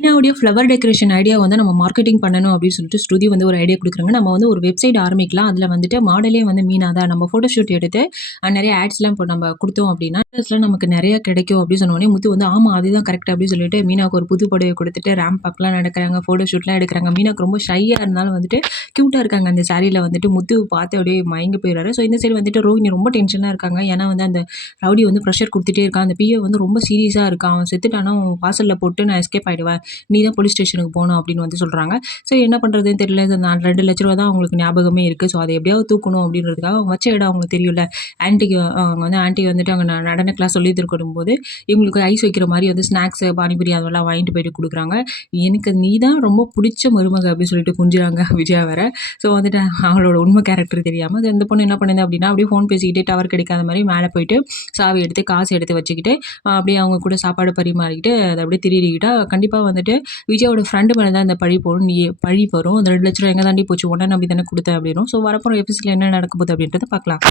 மீனாவுடைய flower decoration idea வந்து நம்ம marketing பண்ணணும் அப்படின்னு சொல்லிட்டு ஸ்ருதி வந்து ஒரு ஐடியா கொடுக்குறாங்க. நம்ம வந்து ஒரு வெப்சைட் ஆரம்பிக்கலாம். அதில் வந்துட்டு மாடலே வந்து மீனாக தான் நம்ம ஃபோட்டோ ஷூட் எடுத்து நிறைய ஆட்ஸ்லாம் இப்போ நம்ம கொடுத்தோம் அப்படின்னா ஆட்ஸ்லாம் நமக்கு நிறைய கிடைக்கும் அப்படின்னு சொன்னோடனே முத்து வந்து ஆமாம் அதுதான் கரெக்ட் அப்படின்னு சொல்லிட்டு மீனாவுக்கு ஒரு புது புடவை கொடுத்துட்டு ரேம்ப் பார்க்கலாம் நடக்கிறாங்க ஃபோட்டோ ஷூட்லாம் எடுக்கிறாங்க. மீனாக்கு ரொம்ப ஷையாக இருந்தாலும் வந்துட்டு க்யூட்டாக இருக்காங்க. அந்த சாரியில் வந்துட்டு முத்து பார்த்து அப்படியே மயங்கி போயிடுறாரு. ஸோ இந்த சைடு வந்துட்டு ரோஹினி ரொம்ப டென்ஷனாக இருக்காங்க. ஏன்னா வந்து அந்த ரவுடி வந்து ப்ரெஷர் கொடுத்துட்டே இருக்கான். அந்த பிஏ வந்து ரொம்ப சீரியஸாக இருக்கான். அவன் செத்துட்டானா அவன் வாசலில் போட்டு நான் எஸ்கேப் ஆகிடுவேன் நீ தான் போலீஸ் ஸ்டேஷனுக்கு போகணும் அப்படின்னு வந்து சொல்கிறாங்க ஸோ என்ன பண்ணுறதுன்னு தெரியல. இந்த நான் ரெண்டு லட்ச ரூபா தான் அவங்களுக்கு ஞாபகமே இருக்குது ஸோ அதை எப்படியாவது தூக்கணும் அப்படின்றதுக்காக அவங்க வச்ச இடம் அவங்களுக்கு தெரியல. ஆன்ட்டிக்கு அவங்க வந்து ஆன்ட்டி வந்துட்டு அவங்க நடன கிளாஸ் சொல்லி திருக்கணும் போது இவங்களுக்கு ஐஸ் வைக்கிற மாதிரி வந்து ஸ்நாக்ஸ் பானிபூரி அதெல்லாம் வாங்கிட்டு போயிட்டு கொடுக்குறாங்க. எனக்கு நீ தான் ரொம்ப பிடிச்ச மருமக அப்படின்னு சொல்லிட்டு குஞ்சுறாங்க விஜயா வேற. ஸோ வந்துட்டு அவங்களோட உண்மை கேரக்டர் தெரியாமல் இந்த பொண்ணு என்ன பண்ணுது? அப்படின்னா அப்படியே ஃபோன் பேசிக்கிட்டே டவர் கிடைக்காத மாதிரி மேலே போயிட்டு சாவி எடுத்து காசு எடுத்து வச்சுக்கிட்டு அப்படியே அவங்க கூட சாப்பாடு பரிமாறிக்கிட்டு அதை அப்படியே திரிக்கிட்டா கண்டிப்பாக வந்து வந்துட்டு விஜயோட ஃப்ரெண்டு மேலே தான் இந்த பழி போடும் நீ பழி வரும். அந்த ரெண்டு லட்ச ரூபா எங்கே தாண்டி போச்சு? உடனே நம்பி தானே கொடுத்தேன் அப்படின்னும். ஸோ வரப்போகிற எபிசோடில் என்ன நடக்க போகுது அப்படின்றத பார்க்கலாம்.